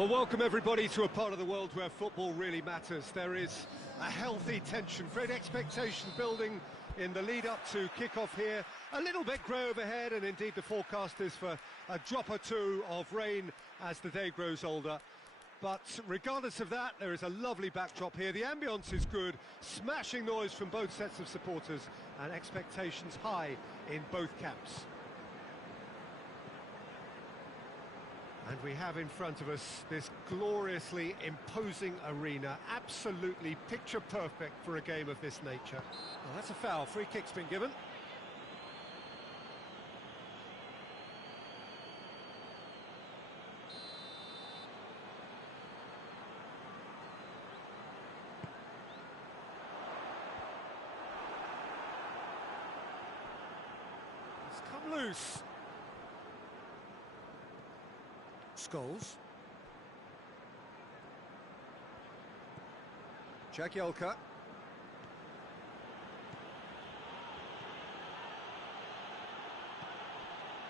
Well, welcome everybody to a part of the world where football really matters. There is a healthy tension, great expectation building in the lead-up to kick-off here. A little bit grey overhead, and indeed the forecast is for a drop or two of rain as the day grows older. But regardless of that, there is a lovely backdrop here. The ambience is good, smashing noise from both sets of supporters, and expectations high in both camps. And we have in front of us this gloriously imposing arena, absolutely picture perfect for a game of this nature. Well, that's a foul, free kick's been given. It's come loose. Scholes. Jagielka.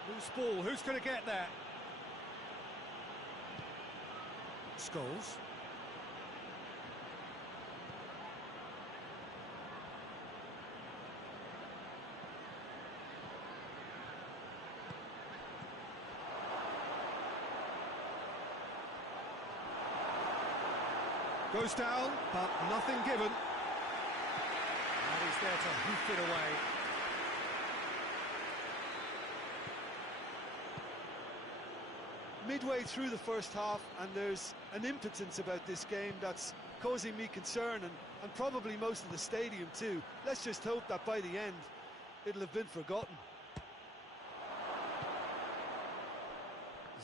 Loose ball, who's going to get there? Scholes. Goes down, but nothing given. And he's there to hoof it away. Midway through the first half, and there's an impotence about this game that's causing me concern, and probably most of the stadium too. Let's just hope that by the end, it'll have been forgotten.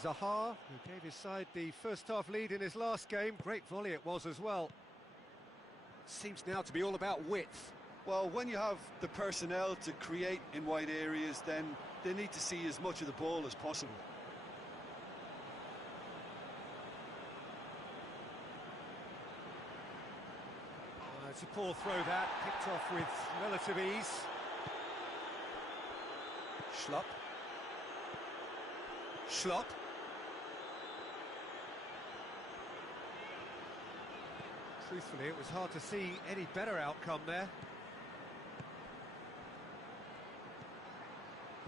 Zaha, who gave his side the first half lead in his last game. Great volley it was as well. Seems now to be all about width. Well, when you have the personnel to create in wide areas, then they need to see as much of the ball as possible. It's a poor throw that, picked off with relative ease. Schlupp. Truthfully, it was hard to see any better outcome there.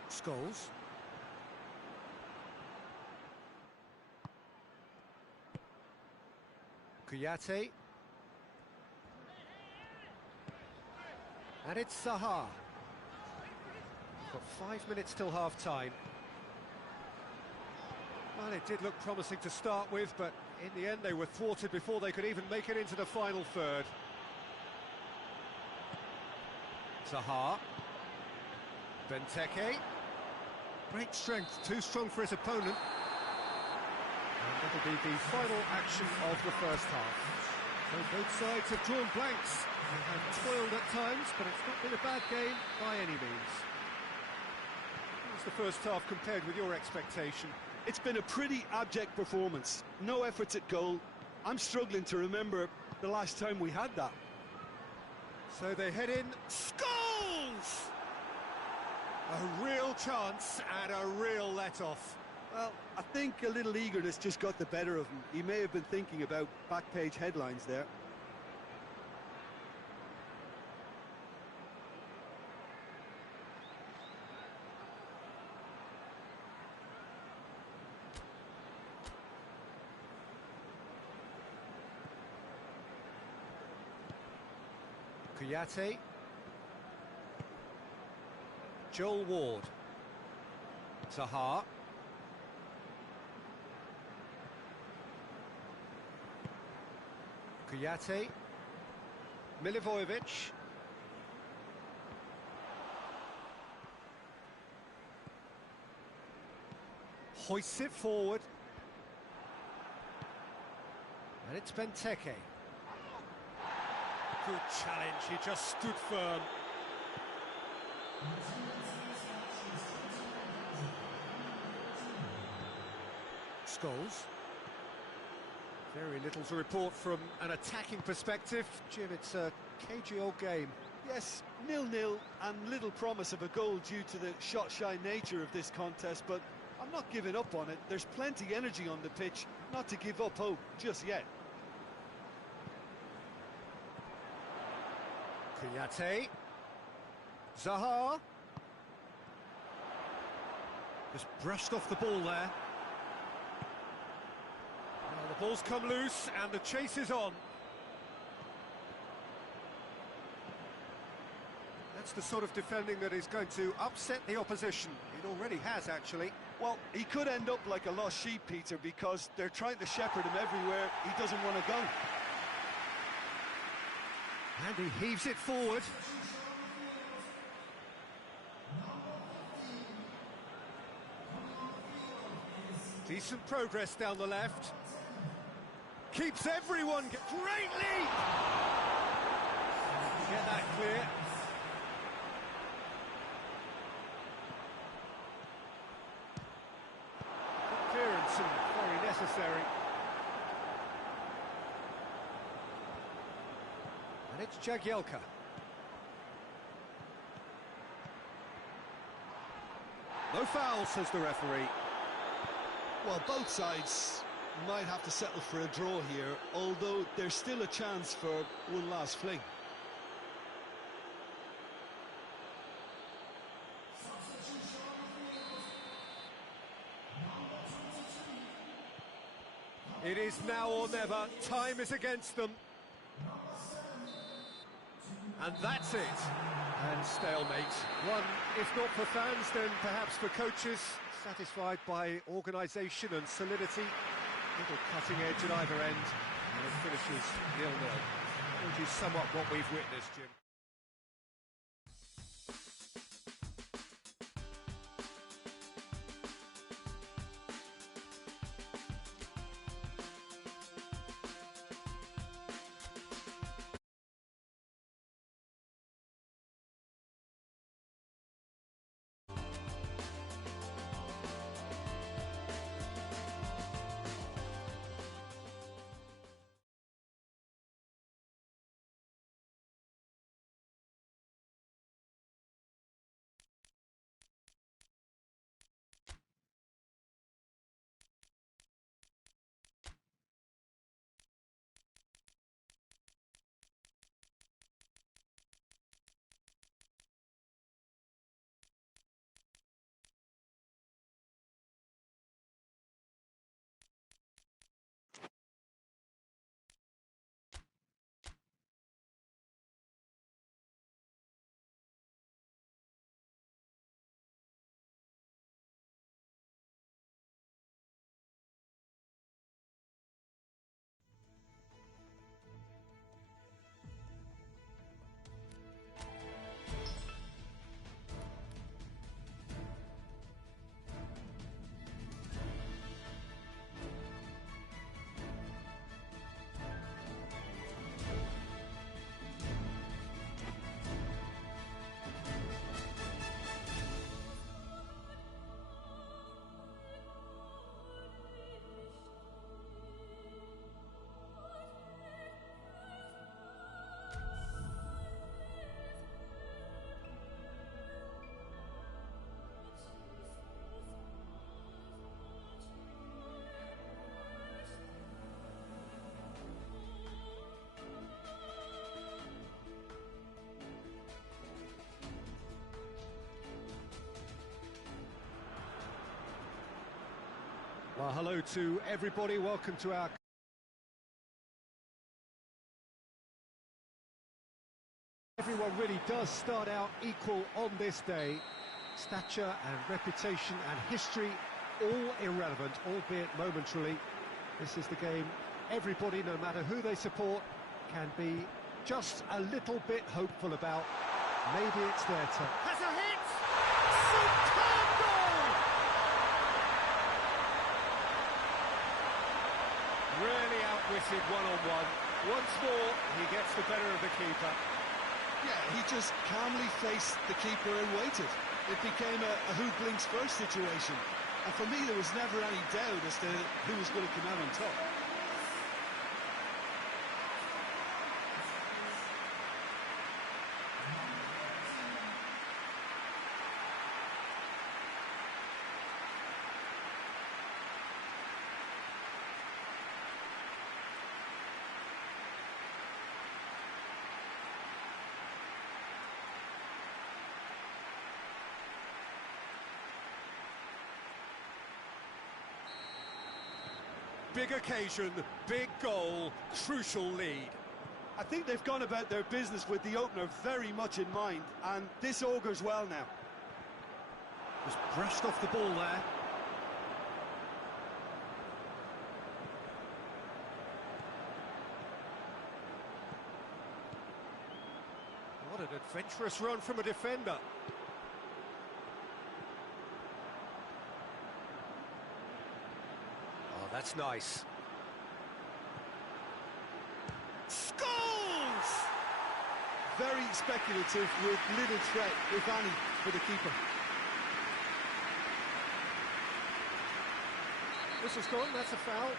Scholes. Kouyaté. And it's Zaha. Got 5 minutes till half-time. Well, it did look promising to start with, but in the end they were thwarted before they could even make it into the final third. Zaha. Benteke. Great strength, too strong for his opponent. And that'll be the final action of the first half. So both sides have drawn blanks and toiled at times, but it's not been a bad game by any means. How's the first half compared with your expectation? It's been a pretty abject performance. No efforts at goal. I'm struggling to remember the last time we had that. So they head in. Scholes! A real chance and a real let-off. Well, I think a little eagerness just got the better of him. He may have been thinking about back-page headlines there. Kouyaté. Joel Ward. Zaha. Kouyaté. Milivojevic. Hoists it forward. And it's Benteke. Good challenge, he just stood firm. Scholes. Very little to report from an attacking perspective. Jim, it's a cagey old game. Yes, 0-0 and little promise of a goal due to the shot-shy nature of this contest, but I'm I'm not giving up on it. There's plenty energy on the pitch, not to give up hope just yet. Kouyaté. Zaha. Just brushed off the ball there. Well, the ball's come loose and the chase is on. That's the sort of defending that is going to upset the opposition. It already has, actually. Well, he could end up like a lost sheep, Peter, because they're trying to shepherd him everywhere he doesn't want to go. And he heaves it forward. Decent progress down the left. Keeps everyone... Great leap! Get that clear. Clearance and very necessary. And it's Jagielka. No foul, says the referee. Well, both sides might have to settle for a draw here, although there's still a chance for one last fling. It is now or never. Time is against them. And that's it. And stalemate. One, if not for fans, then perhaps for coaches, satisfied by organisation and solidity. Little cutting edge at either end, and it finishes 0-0. Which is somewhat what we've witnessed, Jim. Well, hello to everybody. Welcome to our... Everyone really does start out equal on this day. Stature and reputation and history, all irrelevant, albeit momentarily. This is the game everybody, no matter who they support, can be just a little bit hopeful about. Maybe it's their turn. Has a hit! Superb goal! Really outwitted one-on-one. Once more, he gets the better of the keeper. Yeah, he just calmly faced the keeper and waited. It became a who blinks first situation. And for me, there was never any doubt as to who was going to come out on top. Big occasion, big goal, crucial lead. I think they've gone about their business with the opener very much in mind, and this augurs well now. Just brushed off the ball there. What an adventurous run from a defender. Oh, that's nice. Scores! Very speculative with little threat, if any, for the keeper. This is gone, that's a foul.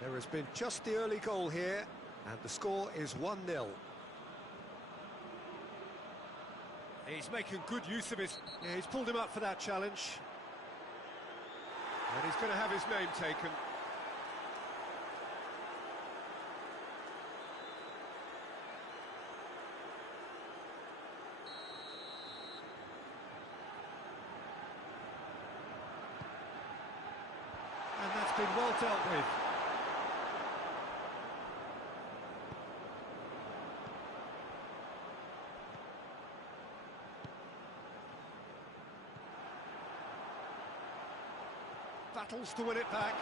There has been just the early goal here, and the score is 1-0. He's making good use of his... Yeah, he's pulled him up for that challenge. And he's going to have his name taken. And that's been well dealt with. Battles to win it back.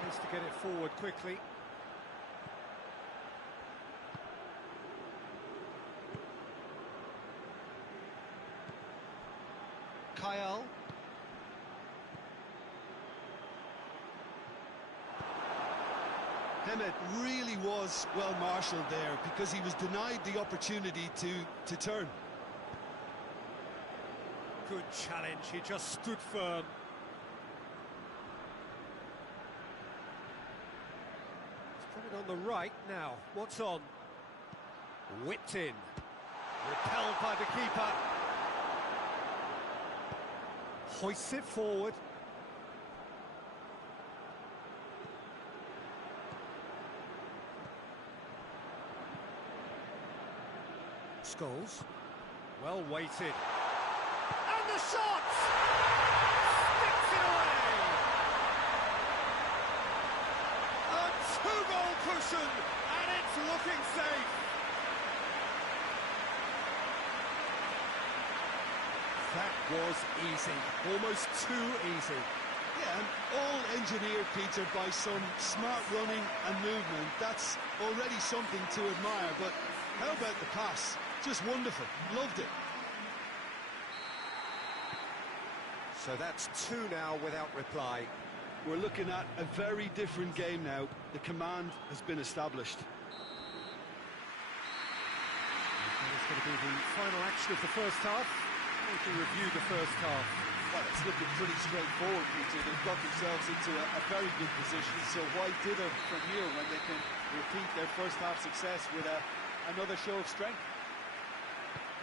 Tries to get it forward quickly. Kyle. Hemed really was well marshalled there because he was denied the opportunity to turn. Good challenge, he just stood firm. He's got it on the right now. What's on? Whipped in. Repelled by the keeper. Hoists it forward. Scholes. Well weighted. And the shot! Sticks it away! A two-goal cushion, and it's looking safe. That was easy, almost too easy. Yeah, and all engineered, Peter, by some smart running and movement. That's already something to admire, but how about the pass? Just wonderful, loved it. So that's two now without reply. We're looking at a very different game now. The command has been established. And it's going to be the final action of the first half. We can review the first half. Well, it's looking pretty straightforward, Peter. They've got themselves into a very good position, so why dither from here when they can repeat their first half success with another show of strength?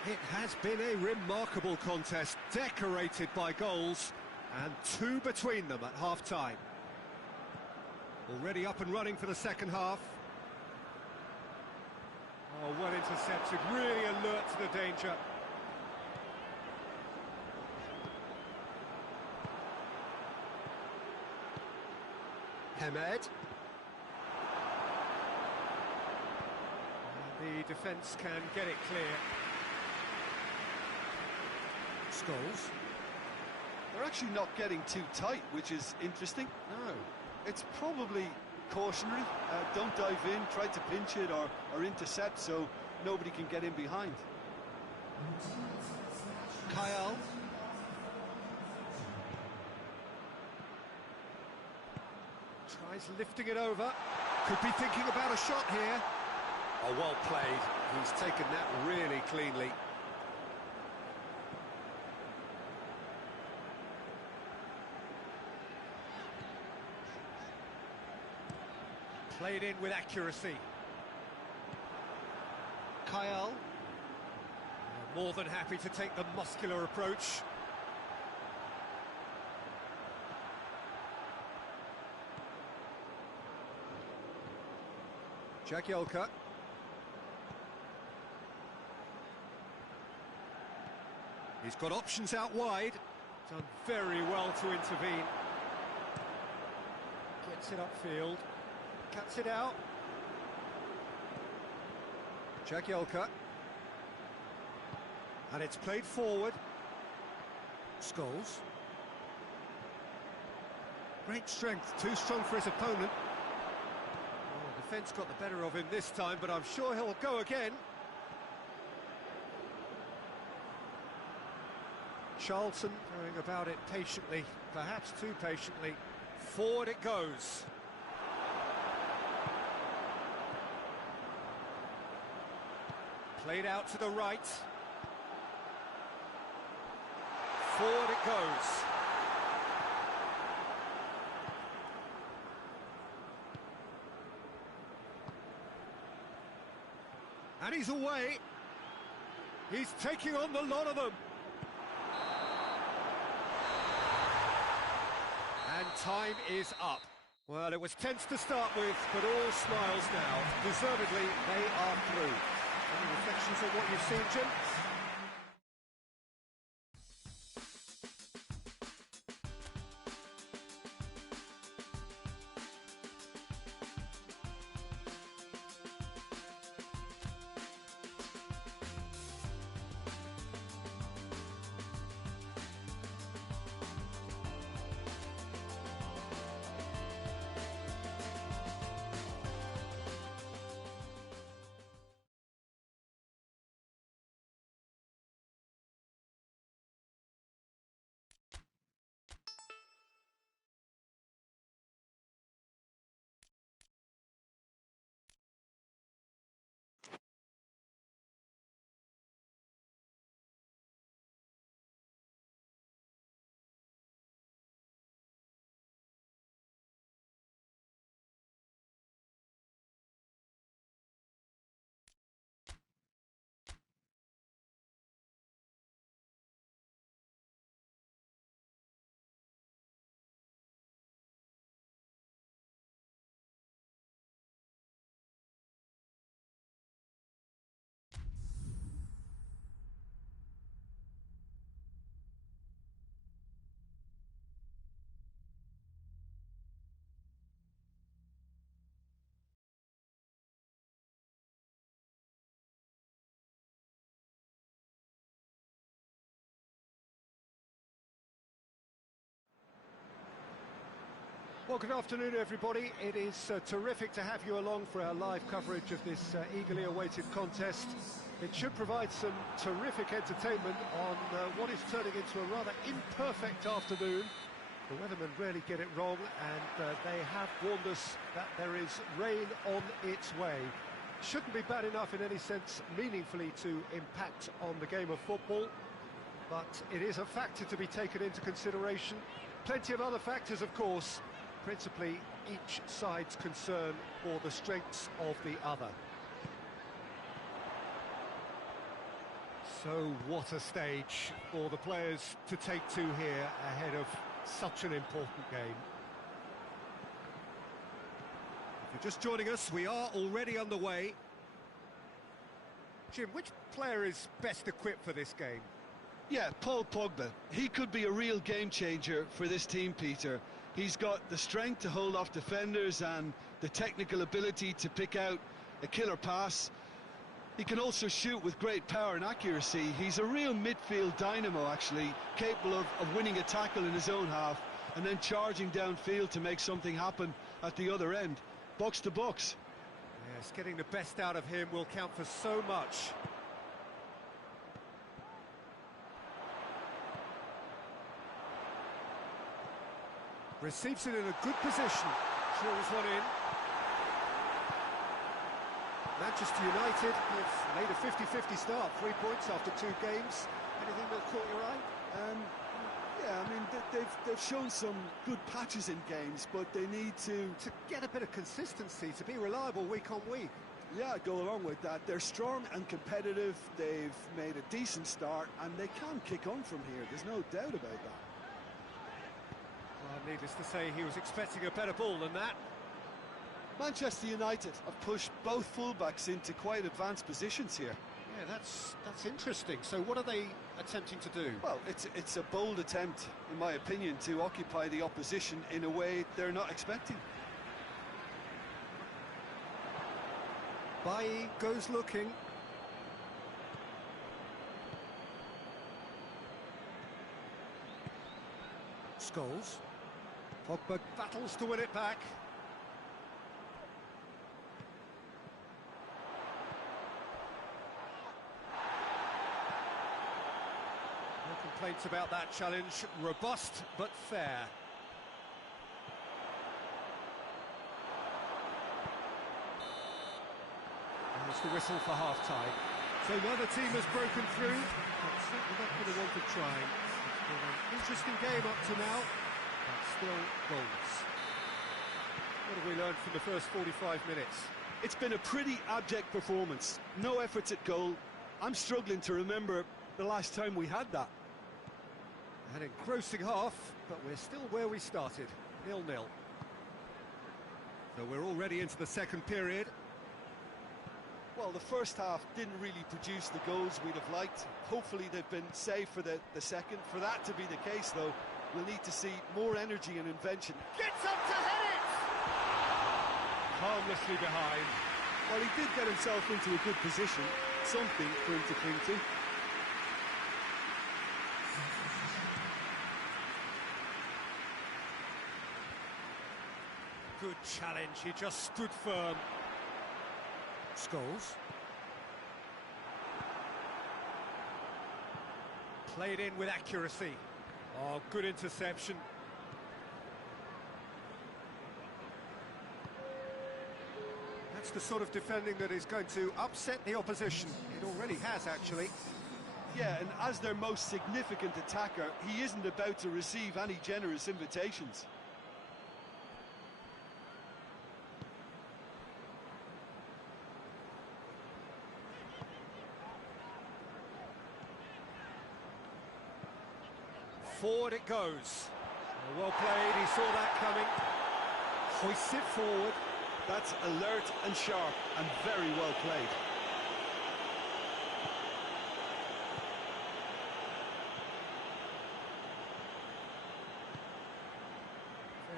It has been a remarkable contest, decorated by goals, and two between them at half-time. Already up and running for the second half. Oh, well intercepted, really alert to the danger. Hemed. The defence can get it clear. Scholes. They're actually not getting too tight, which is interesting. No. It's probably cautionary. Don't dive in, try to pinch it or intercept so nobody can get in behind. Kyle. Tries lifting it over. Could be thinking about a shot here. Oh, well played. He's taken that really cleanly. Played in with accuracy. Kyle. More than happy to take the muscular approach. Jagielka. He's got options out wide. Done very well to intervene. Gets it upfield. Cuts it out. Jagielka. And it's played forward. Scholes. Great strength, too strong for his opponent. Oh, defence got the better of him this time, but I'm sure he'll go again. Charlton going about it patiently, perhaps too patiently. Forward it goes. Played out to the right. Forward it goes. And he's away. He's taking on the lot of them. And time is up. Well, it was tense to start with, but all smiles now. Deservedly, they are through. Any reflections on what you've seen, Jim? Well, good afternoon, everybody. It is terrific to have you along for our live coverage of this eagerly awaited contest. It should provide some terrific entertainment on what is turning into a rather imperfect afternoon. The weathermen really get it wrong, and they have warned us that there is rain on its way. Shouldn't be bad enough in any sense meaningfully to impact on the game of football, but it is a factor to be taken into consideration. Plenty of other factors, of course, principally each side's concern for the strengths of the other. So what a stage for the players to take to here ahead of such an important game. If you're just joining us, we are already underway. Jim, which player is best equipped for this game? Yeah, Paul Pogba. He could be a real game changer for this team, Peter. He's got the strength to hold off defenders and the technical ability to pick out a killer pass. He can also shoot with great power and accuracy. He's a real midfield dynamo, actually, capable of winning a tackle in his own half and then charging downfield to make something happen at the other end. Box to box. Yes, getting the best out of him will count for so much. Receives it in a good position. Drills one in. Manchester United have made a 50-50 start. 3 points after 2 games. Anything that caught your eye? Yeah, I mean, they've shown some good patches in games, but they need to get a bit of consistency, to be reliable week on week. Yeah, go along with that. They're strong and competitive. They've made a decent start, and they can kick on from here. There's no doubt about that. Well, needless to say, he was expecting a better ball than that. Manchester United have pushed both fullbacks into quite advanced positions here. Yeah, that's interesting. So what are they attempting to do? Well, it's a bold attempt, in my opinion, to occupy the opposition in a way they're not expecting. Bailly goes looking. Scholes. Pogba battles to win it back. No complaints about that challenge. Robust but fair. There's the whistle for half-time. So neither team has broken through, but certainly not for the want of trying. It's been an interesting game up to now, but still goals. What have we learned from the first 45 minutes? It's been a pretty abject performance. No efforts at goal. I'm struggling to remember the last time we had that. An engrossing half, but we're still where we started, 0-0. So we're already into the second period. Well, the first half didn't really produce the goals we'd have liked. Hopefully they've been saved for the second. For that to be the case, though, we'll need to see more energy and invention. Gets up to head it! Harmlessly behind. Well, he did get himself into a good position. Something for him to cling to. Good challenge, he just stood firm. Scholes. Played in with accuracy. Oh, good interception. That's the sort of defending that is going to upset the opposition. It already has, actually. Yeah, and as their most significant attacker, he isn't about to receive any generous invitations. Forward it goes. Well played, he saw that coming. Hoists it forward. That's alert and sharp and very well played.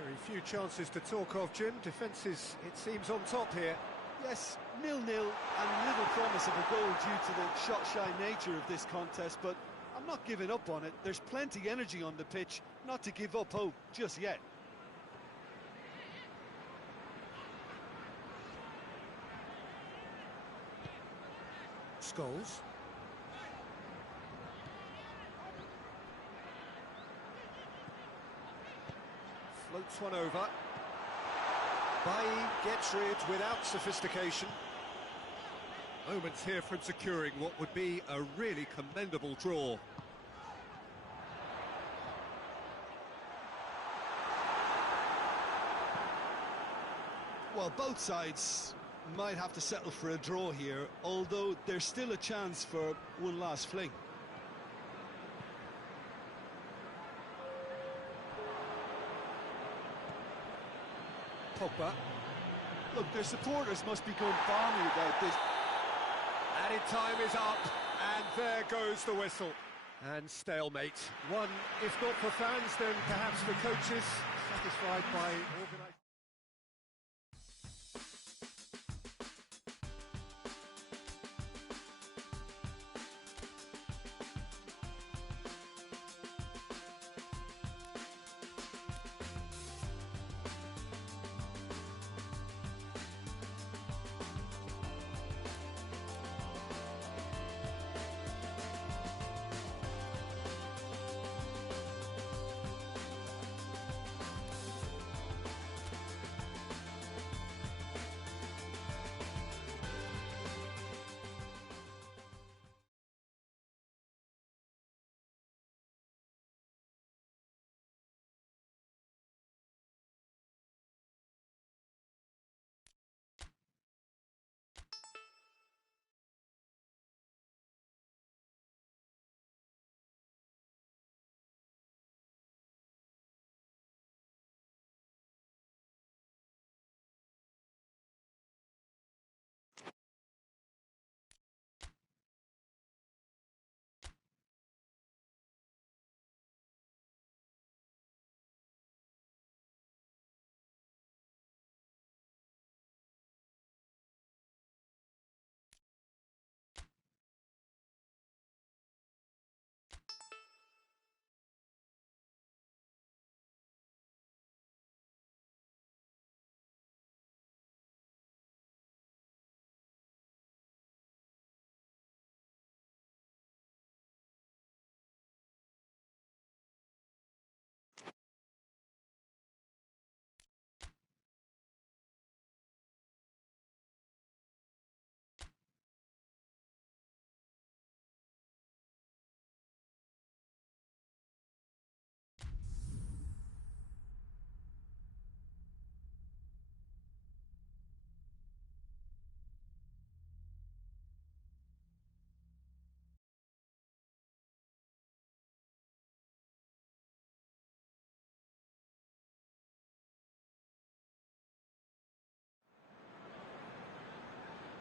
Very few chances to talk of, Jim. Defence is, it seems, on top here. Yes, 0-0 and little promise of a goal due to the shot-shy nature of this contest, but I'm not giving up on it. There's plenty energy on the pitch, not to give up hope just yet. Scholes. Floats one over. Bailly gets rid without sophistication. Moments here from securing what would be a really commendable draw. Well, both sides might have to settle for a draw here, although there's still a chance for one last fling. Pogba. Look, their supporters must be going balmy about this. Added time is up, and there goes the whistle. And stalemate. One, if not for fans, then perhaps for coaches, satisfied by organisation.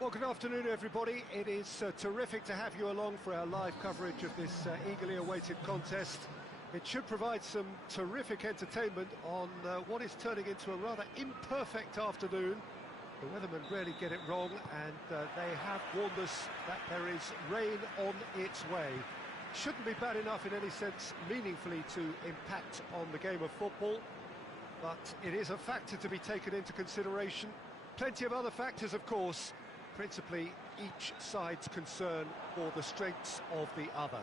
Well, good afternoon, everybody. It is terrific to have you along for our live coverage of this eagerly awaited contest. It should provide some terrific entertainment on what is turning into a rather imperfect afternoon. The weathermen rarely get it wrong, and they have warned us that there is rain on its way. Shouldn't be bad enough in any sense meaningfully to impact on the game of football, but it is a factor to be taken into consideration. Plenty of other factors, of course, principally each side's concern for the strengths of the other.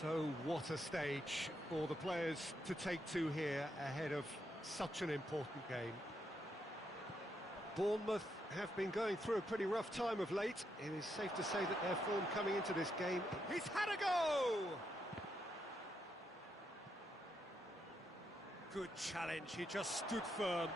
So what a stage for the players to take to here ahead of such an important game. Bournemouth have been going through a pretty rough time of late. It is safe to say that their form coming into this game... He's had a go! Good challenge, he just stood firm.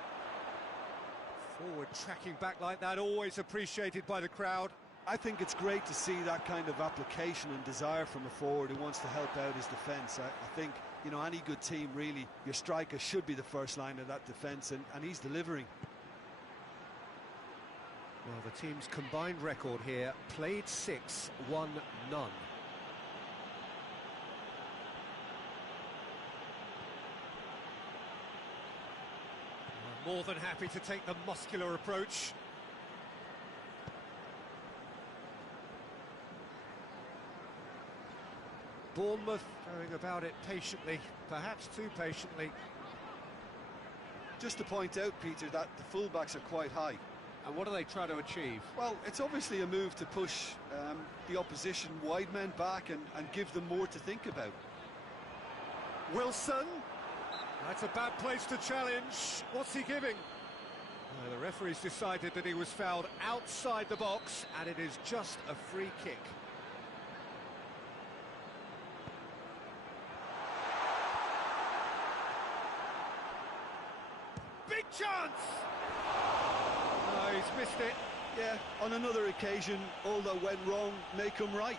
Forward tracking back like that, always appreciated by the crowd. I think it's great to see that kind of application and desire from a forward who wants to help out his defence. I think, you know, any good team, really, your striker should be the first line of that defence, and he's delivering. Well, the team's combined record here, played 6, won none. More than happy to take the muscular approach. Bournemouth going about it patiently, perhaps too patiently. Just to point out, Peter, that the fullbacks are quite high. And what do they try to achieve? Well, it's obviously a move to push the opposition wide men back and give them more to think about. Wilson. That's a bad place to challenge. What's he giving? The referee's decided that he was fouled outside the box, and it is just a free kick. Big chance! Oh, he's missed it. Yeah, on another occasion, all that went wrong may come right.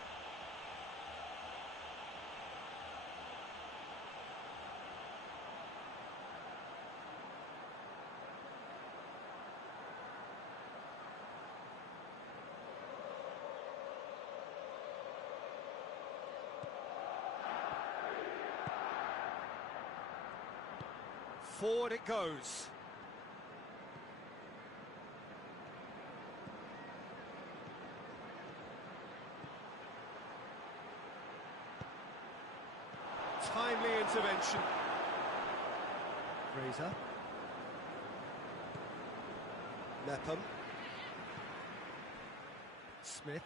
Forward it goes. Timely intervention. Fraser. Mepham. Smith.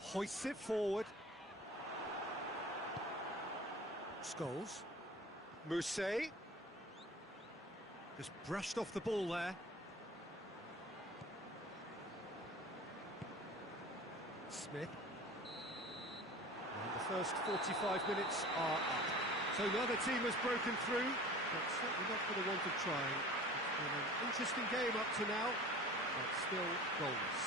Hoists it forward. Scholes. Mousset. Just brushed off the ball there. Smith. And the first 45 minutes are up. So neither team has broken through, but certainly not for the want of trying. It's been an interesting game up to now, but still goalless.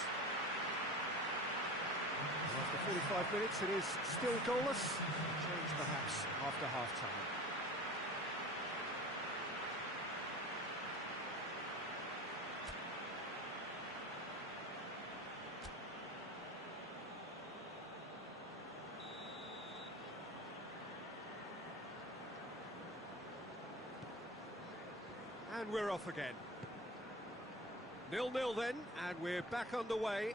After 45 minutes, it is still goalless. Change perhaps after half-time. And we're off again. 0-0 then, and we're back underway.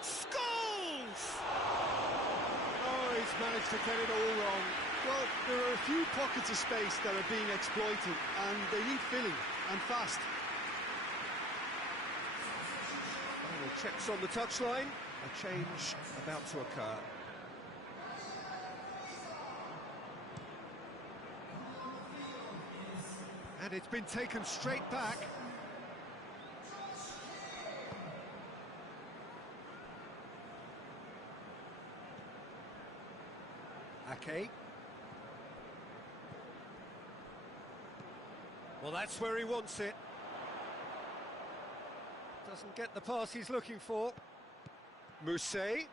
Scholes! Oh, he's managed to get it all wrong. Well, there are a few pockets of space that are being exploited, and they need filling, and fast. Final checks on the touchline. A change about to occur. And it's been taken straight back. Ake. Well, that's where he wants it. Doesn't get the pass he's looking for. Mousset.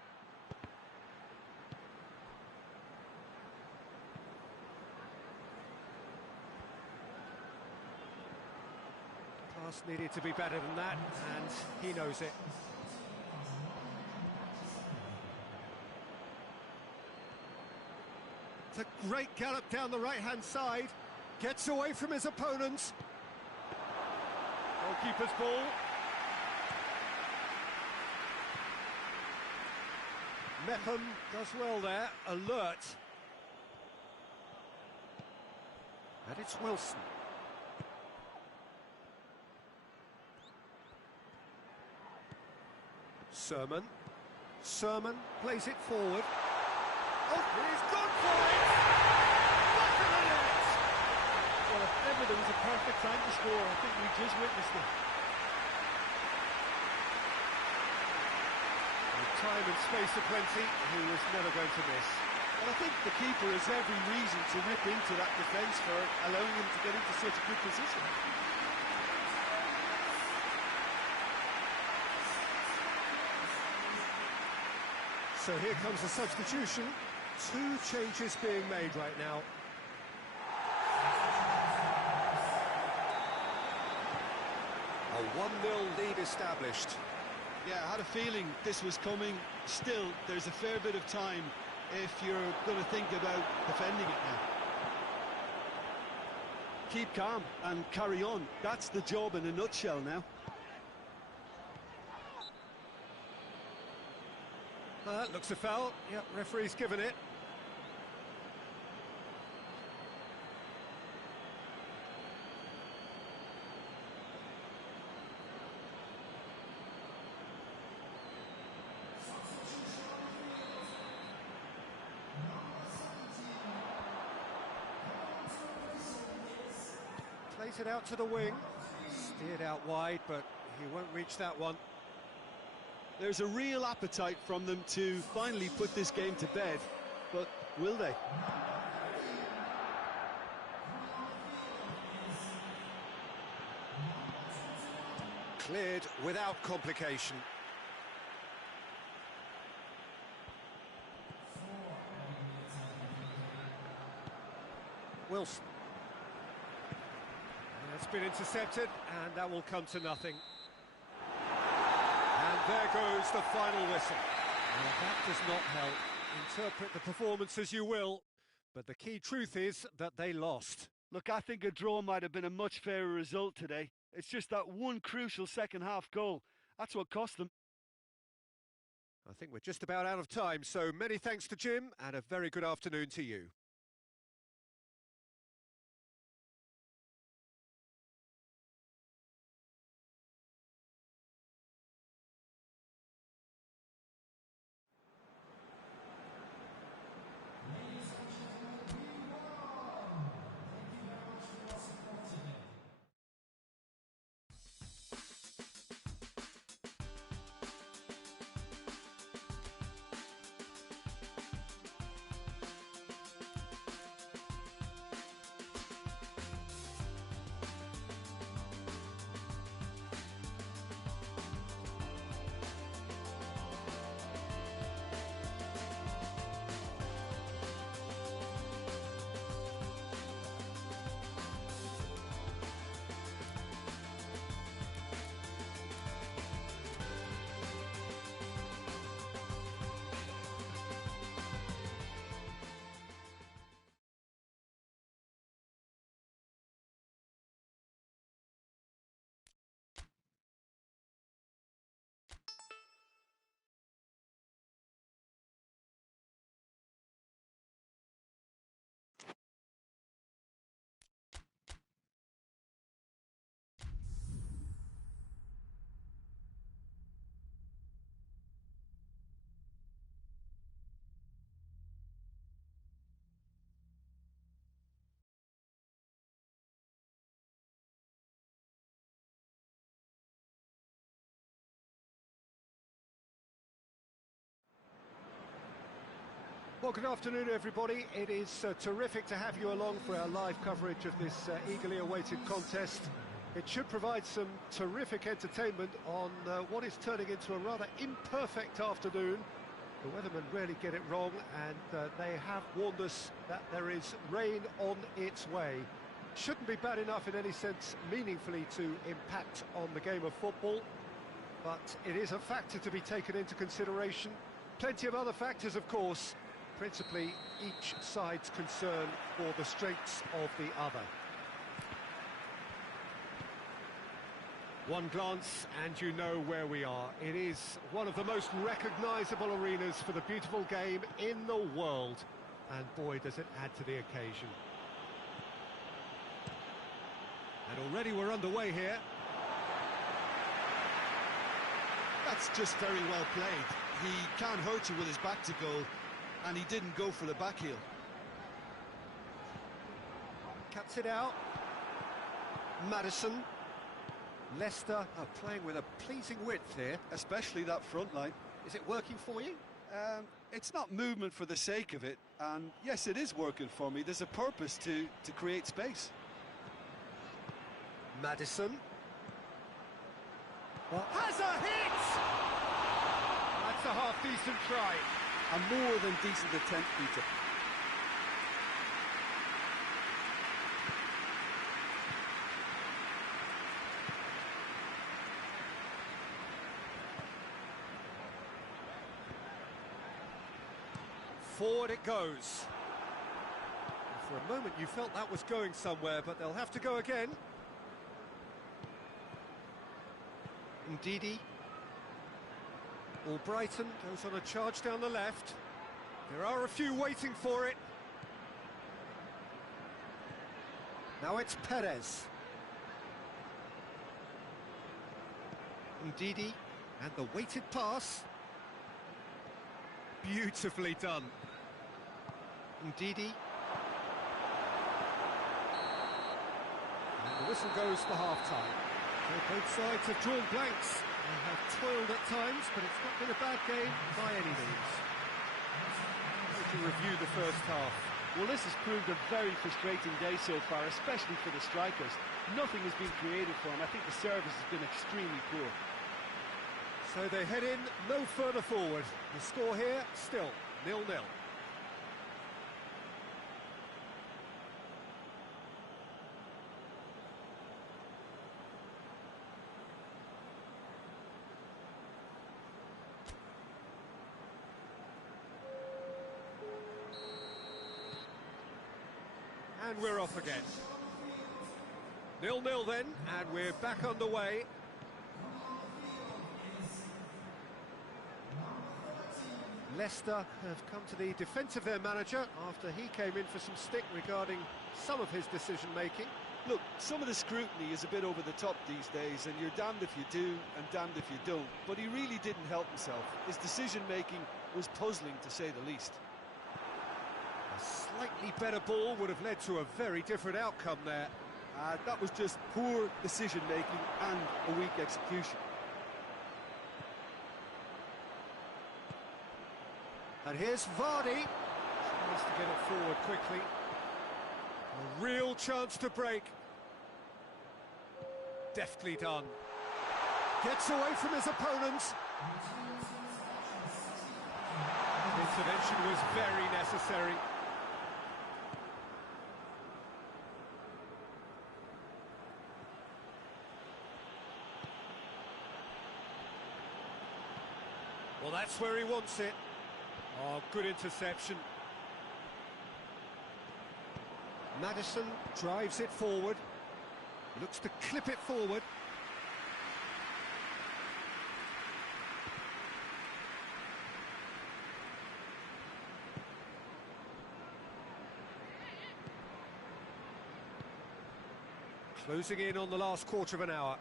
Pass needed to be better than that, and he knows it. It's a great gallop down the right-hand side. Gets away from his opponents. Goalkeeper's ball. Mepham does well there, alert. And it's Wilson. Sermon plays it forward. Oh, he's gone for it! Back of the net! Well, if ever there was a perfect time to score, I think we just witnessed it. With time and space aplenty, he was never going to miss. And I think the keeper has every reason to rip into that defence for allowing him to get into such a good position. So here comes the substitution. 2 changes being made right now. A 1-0 lead established. Yeah, I had a feeling this was coming. Still, there's a fair bit of time if you're going to think about defending it now. Keep calm and carry on. That's the job in a nutshell now. That looks a foul. Yep, referee's given it. Plays it out to the wing. Steered out wide, but he won't reach that one. There's a real appetite from them to finally put this game to bed, but will they? Cleared without complication. Wilson. That's been intercepted, and that will come to nothing. And there goes the final whistle. Well, that does not help. Interpret the performance as you will, but the key truth is that they lost. Look, I think a draw might have been a much fairer result today. It's just that one crucial second-half goal. That's what cost them. I think we're just about out of time, so many thanks to Jim, and a very good afternoon to you. Well, good afternoon, everybody. It is terrific to have you along for our live coverage of this eagerly awaited contest. It should provide some terrific entertainment on what is turning into a rather imperfect afternoon. The weathermen really get it wrong, and they have warned us that there is rain on its way. shouldn't be bad enough in any sense meaningfully to impact on the game of football, but it is a factor to be taken into consideration. Plenty of other factors, of course, principally each side's concern for the strengths of the other. One glance and you know where we are. It is one of the most recognisable arenas for the beautiful game in the world. And boy, does it add to the occasion. And already we're underway here. That's just very well played. He can't hurt you with his back to goal, and he didn't go for the back heel. Cuts it out. Maddison. Leicester are playing with a pleasing width here. Especially that front line. Is it working for you? It's not movement for the sake of it, and yes, it is working for me. There's a purpose to create space. Maddison. Well, has a hit! That's a half-decent try. A more than decent attempt, Peter. Forward it goes. For a moment you felt that was going somewhere, but they'll have to go again. Ndidi. Albrighton goes on a charge down the left. There are a few waiting for it. Now it's Perez. Ndidi, and the weighted pass. Beautifully done. Ndidi. And the whistle goes for half-time. So both sides have drawn blanks. They have toiled at times, but it's not been a bad game by any means. To review the first half. Well, this has proved a very frustrating day so far, especially for the strikers. Nothing has been created for them. I think the service has been extremely poor. So they head in no further forward. The score here, still 0-0. And we're off again. 0-0 then, and we're back underway. Leicester have come to the defence of their manager after he came in for some stick regarding some of his decision-making. Look, some of the scrutiny is a bit over the top these days, and you're damned if you do and damned if you don't. But he really didn't help himself. His decision-making was puzzling, to say the least. A slightly better ball would have led to a very different outcome there. That was just poor decision-making and a weak execution. And here's Vardy. Tries to get it forward quickly. A real chance to break. Deftly done. Gets away from his opponents. The intervention was very necessary. Well, that's where he wants it. Oh, good interception. Maddison drives it forward. Looks to clip it forward. Closing in on the last quarter of an hour.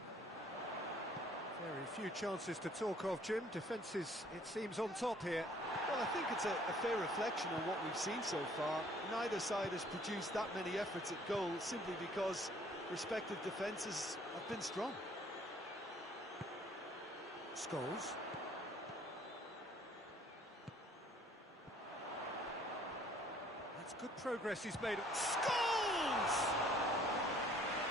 Very few chances to talk of, Jim. Defence is, it seems, on top here. Well, I think it's a fair reflection on what we've seen so far. Neither side has produced that many efforts at goal simply because respective defences have been strong. Scholes. That's good progress he's made. Scholes!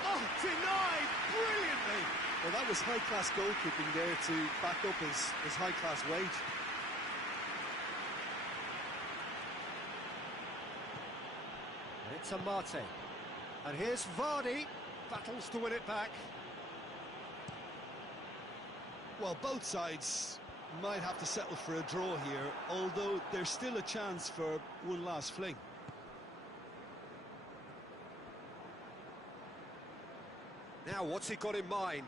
Oh, denied brilliantly! Well, that was high-class goalkeeping there to back up his high-class wage. And it's Amate. And here's Vardy, battles to win it back. Well, both sides might have to settle for a draw here, although there's still a chance for one last fling. Now, what's he got in mind?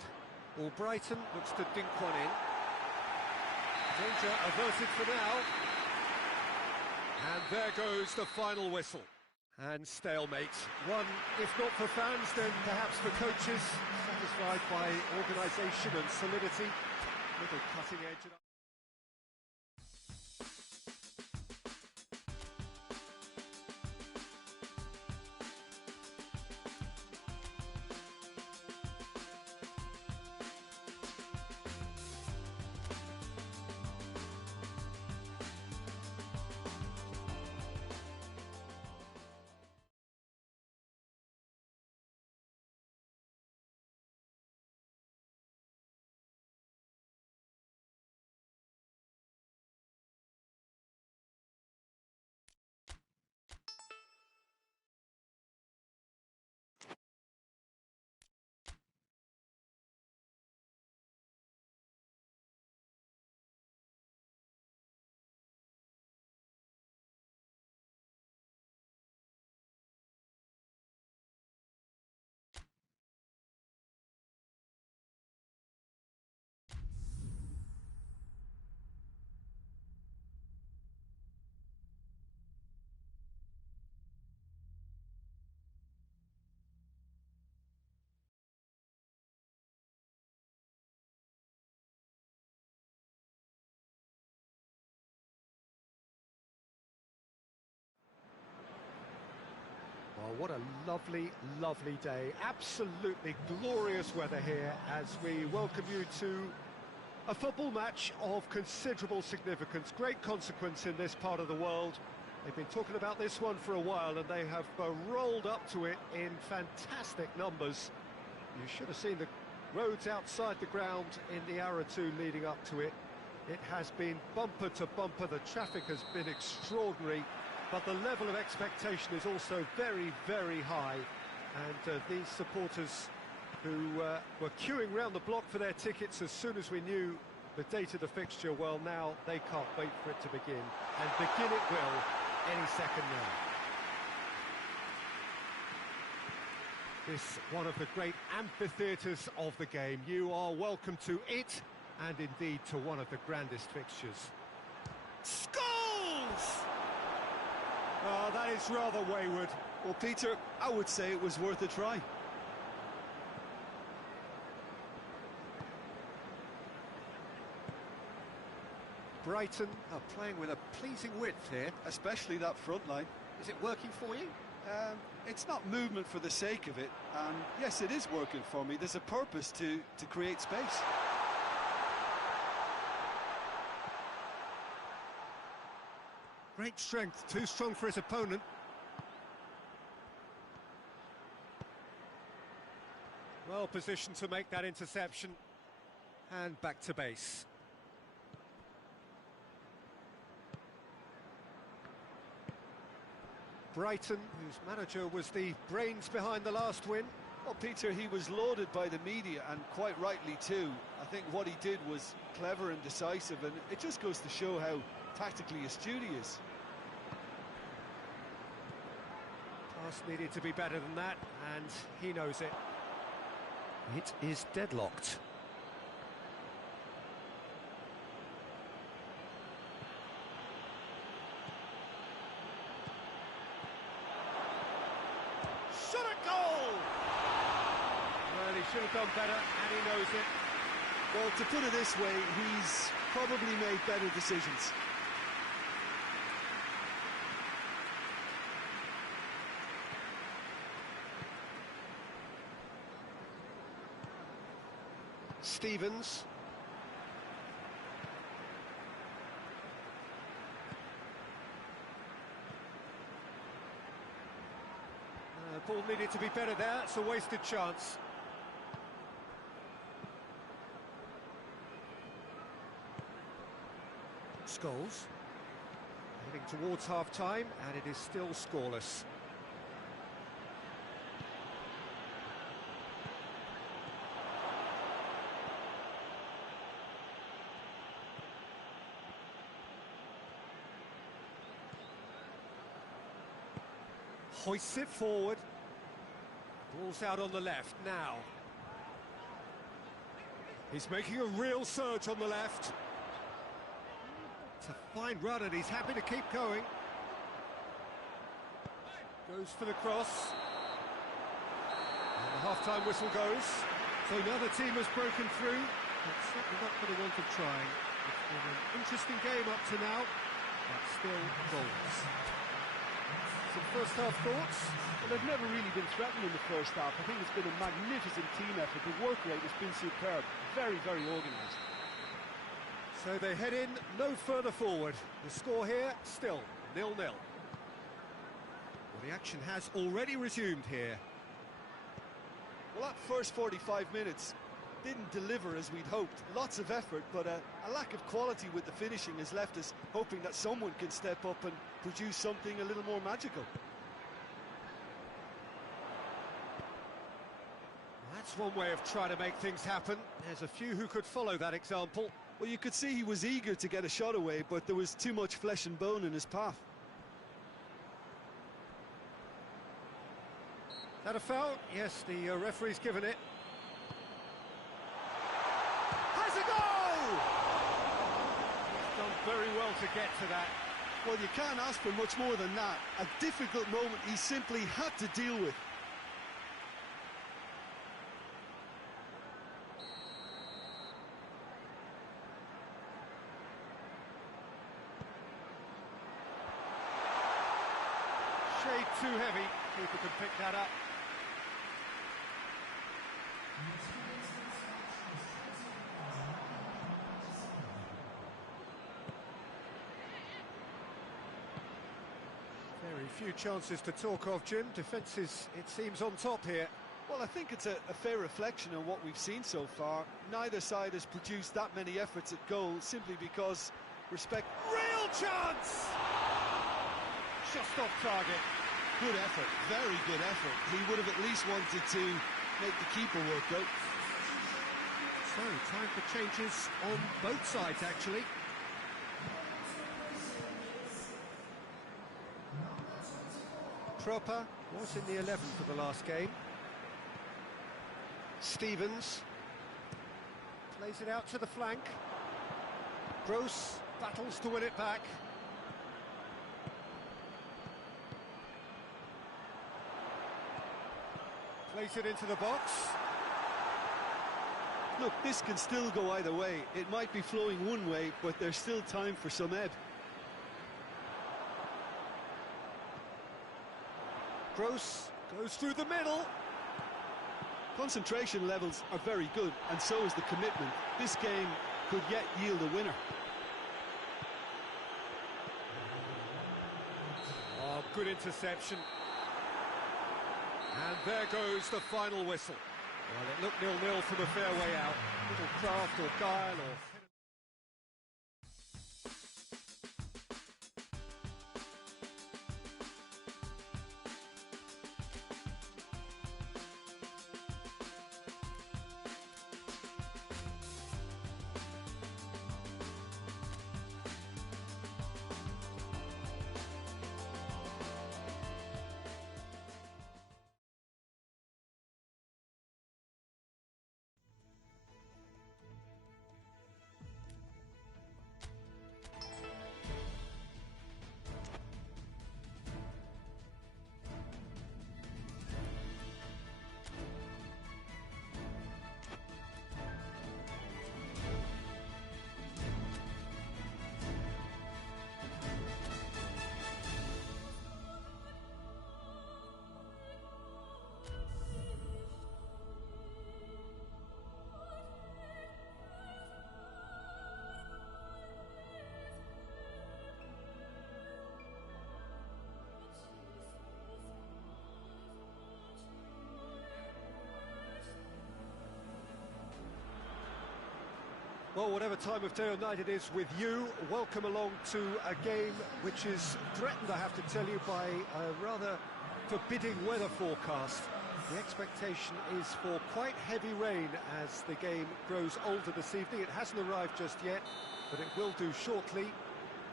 Well, Brighton looks to dink one in. Danger averted for now. And there goes the final whistle. And stalemate. One, if not for fans, then perhaps for coaches, satisfied by organisation and solidity. Little cutting edge. Well, what a lovely, lovely day. Absolutely glorious weather here as we welcome you to a football match of considerable significance, great consequence in this part of the world. They've been talking about this one for a while and they have rolled up to it in fantastic numbers. You should have seen the roads outside the ground in the hour or two leading up to it. It has been bumper to bumper, the traffic has been extraordinary. But the level of expectation is also very, very high. And these supporters who were queuing round the block for their tickets as soon as we knew the date of the fixture, well, now they can't wait for it to begin. And begin it will any second now. This one of the great amphitheatres of the game. You are welcome to it, and indeed to one of the grandest fixtures. Scholes! Oh, that is rather wayward. Well, Peter, I would say it was worth a try. Brighton are playing with a pleasing width here. Especially that front line. Is it working for you? It's not movement for the sake of it, and yes, it is working for me. There's a purpose to create space. Great strength, too strong for his opponent. Well positioned to make that interception. And back to base. Brighton, whose manager was the brains behind the last win. Well, Peter, he was lauded by the media, and quite rightly too. I think what he did was clever and decisive, and it just goes to show how tactically astute he is. Pass needed to be better than that, and he knows it. It is deadlocked. Shot a goal! Well, he should have done better, and he knows it. Well, to put it this way, he's probably made better decisions. Stevens. Ball needed to be better there, it's a wasted chance. Scholes. Heading towards half-time, and it is still scoreless. hoists it forward. Ball's out on the left now. He's making a real surge on the left. It's a fine run and he's happy to keep going. Goes for the cross. And the half-time whistle goes. So now the team has broken through. It's certainly not for the want of trying. It's been an interesting game up to now, but still goals. Some first-half thoughts? Well, they've never really been threatened in the first half. I think it's been a magnificent team effort. The work rate has been superb. Very, very organised. So they head in no further forward. The score here, still 0-0. Well, the action has already resumed here. Well, that first 45 minutes didn't deliver as we'd hoped. Lots of effort, but a lack of quality with the finishing has left us hoping that someone can step up and produce something a little more magical. That's one way of trying to make things happen. There's a few who could follow that example. Well, you could see he was eager to get a shot away, but there was too much flesh and bone in his path. That a foul? Yes, the referee's given it. Has a goal! He's done very well to get to that. Well, you can't ask for much more than that. A difficult moment he simply had to deal with. Shade too heavy. Keeper can pick that up. Very few chances to talk of, Jim. Defence is, it seems, on top here. Well, I think it's a fair reflection of what we've seen so far. Neither side has produced that many efforts at goal simply because respect... Real chance! Just off target. Good effort, very good effort. He would have at least wanted to make the keeper work out. So, time for changes on both sides, actually. Proper was in the 11 for the last game. Stevens plays it out to the flank. Gross battles to win it back. Plays it into the box. Look, this can still go either way. It might be flowing one way, but there's still time for some ebb. Gross goes through the middle. Concentration levels are very good, and so is the commitment. This game could yet yield a winner. Oh, good interception. And there goes the final whistle. Well, it looked 0-0 from a fair way out. Little craft or guile or... Well, whatever time of day or night it is with you, welcome along to a game which is threatened, I have to tell you, by a rather forbidding weather forecast. The expectation is for quite heavy rain as the game grows older this evening. It hasn't arrived just yet, but it will do shortly.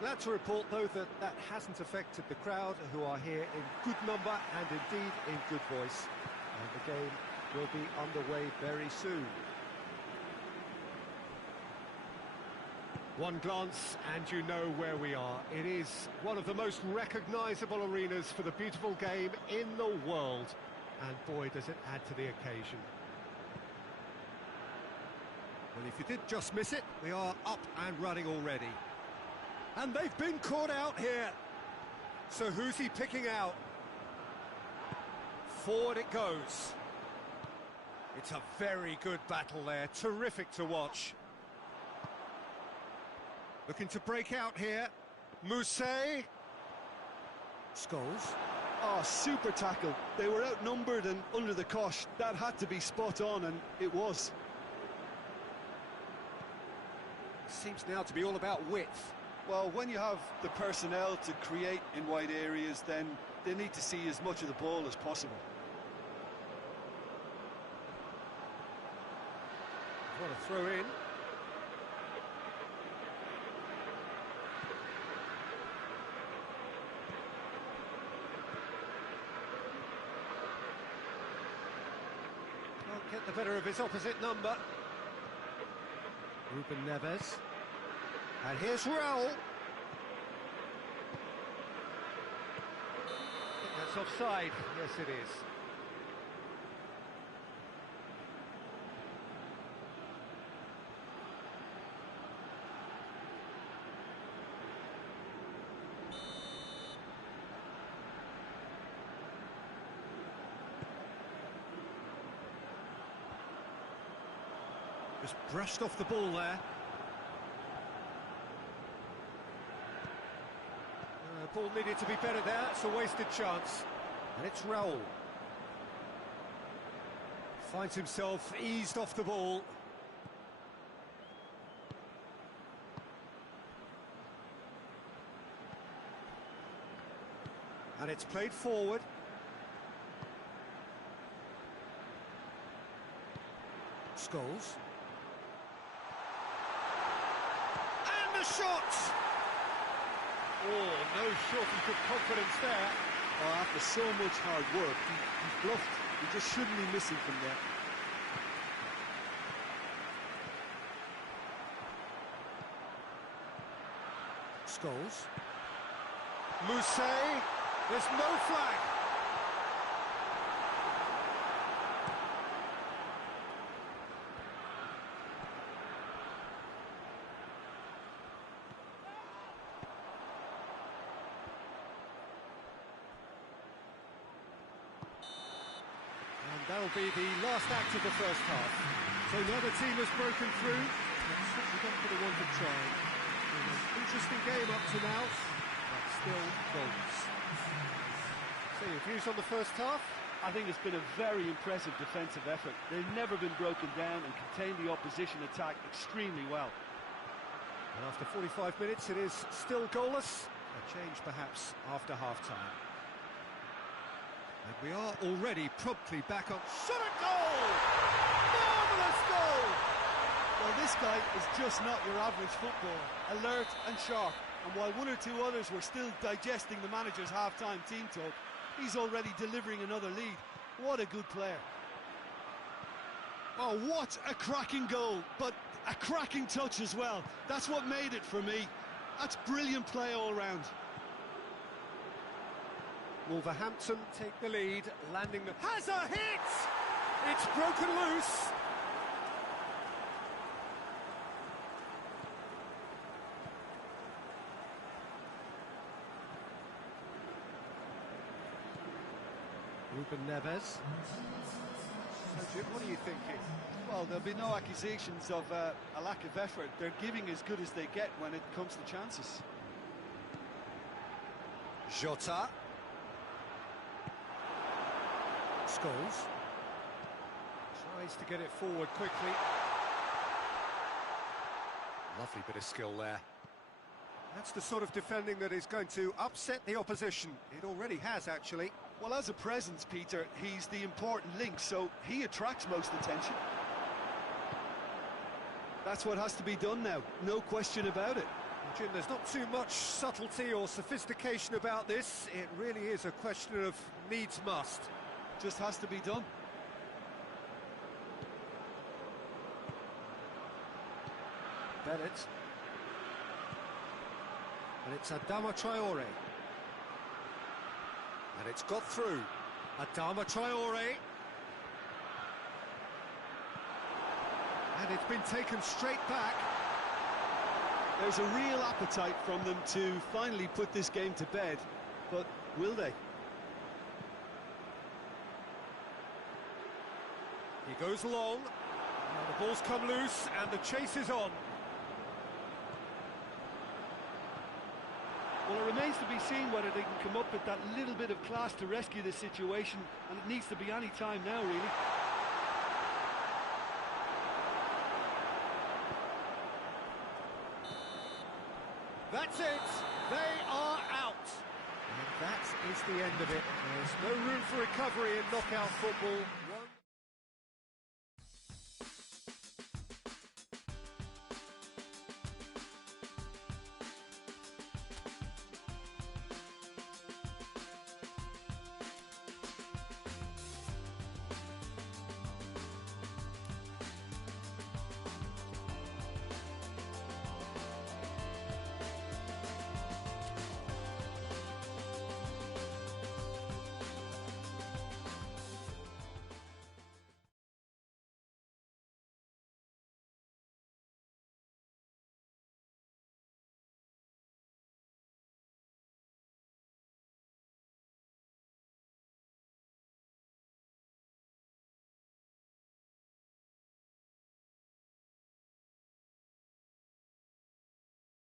Glad to report, though, that that hasn't affected the crowd, who are here in good number and indeed in good voice. And the game will be underway very soon. One glance and you know where we are. It is one of the most recognisable arenas for the beautiful game in the world. And boy, does it add to the occasion. Well, if you did just miss it, we are up and running already. And they've been caught out here. So who's he picking out? Forward it goes. It's a very good battle there. Terrific to watch. Looking to break out here. Mousset. Scholes. Oh, super tackle. They were outnumbered and under the cosh. That had to be spot on, and it was. Seems now to be all about width. Well, when you have the personnel to create in wide areas, then they need to see as much of the ball as possible. What a throw in. Can't get the better of his opposite number. Ruben Neves. And here's Raul. I think that's offside. Yes, it is. Just brushed off the ball there. Ball needed to be better there, it's a wasted chance. And it's Raul. Finds himself eased off the ball. And it's played forward. Scholes. And the shot! Oh, no shortage of confidence there. Oh, after so much hard work, he's bluffed. He just shouldn't be missing from there. Scholes. Mousset. There's no flag. That'll be the last act of the first half. So the other team has broken through. It's certainly not for the want of trying. An interesting game up to now, but still goals. So your views on the first half? I think it's been a very impressive defensive effort. They've never been broken down and contained the opposition attack extremely well. And after 45 minutes, it is still goalless. A change perhaps after half-time. And we are already promptly back on. Shot a goal! Marvellous goal! Well, this guy is just not your average footballer. Alert and sharp. And while one or two others were still digesting the manager's half-time team talk, he's already delivering another lead. What a good player. Oh, what a cracking goal, but a cracking touch as well. That's what made it for me. That's brilliant play all round. Wolverhampton take the lead, landing the... Has a hit! It's broken loose! Ruben Neves. So, Jim, what are you thinking? Well, there'll be no accusations of a lack of effort. They're giving as good as they get when it comes to chances. Jota. Scholes. Tries to get it forward quickly. Lovely bit of skill there. That's the sort of defending that is going to upset the opposition. It already has, actually. Well, as a presence, Peter, he's the important link, so he attracts most attention. That's what has to be done now, no question about it. Jim, there's not too much subtlety or sophistication about this. It really is a question of needs must. Just has to be done. Bennett. And it's Adama Traore. And it's got through. Adama Traore. And it's been taken straight back. There's a real appetite from them to finally put this game to bed, but will they? He goes long. Now the ball's come loose and the chase is on. Well, it remains to be seen whether they can come up with that little bit of class to rescue this situation, and it needs to be any time now, really. That's it. They are out. And that is the end of it. There's no room for recovery in knockout football.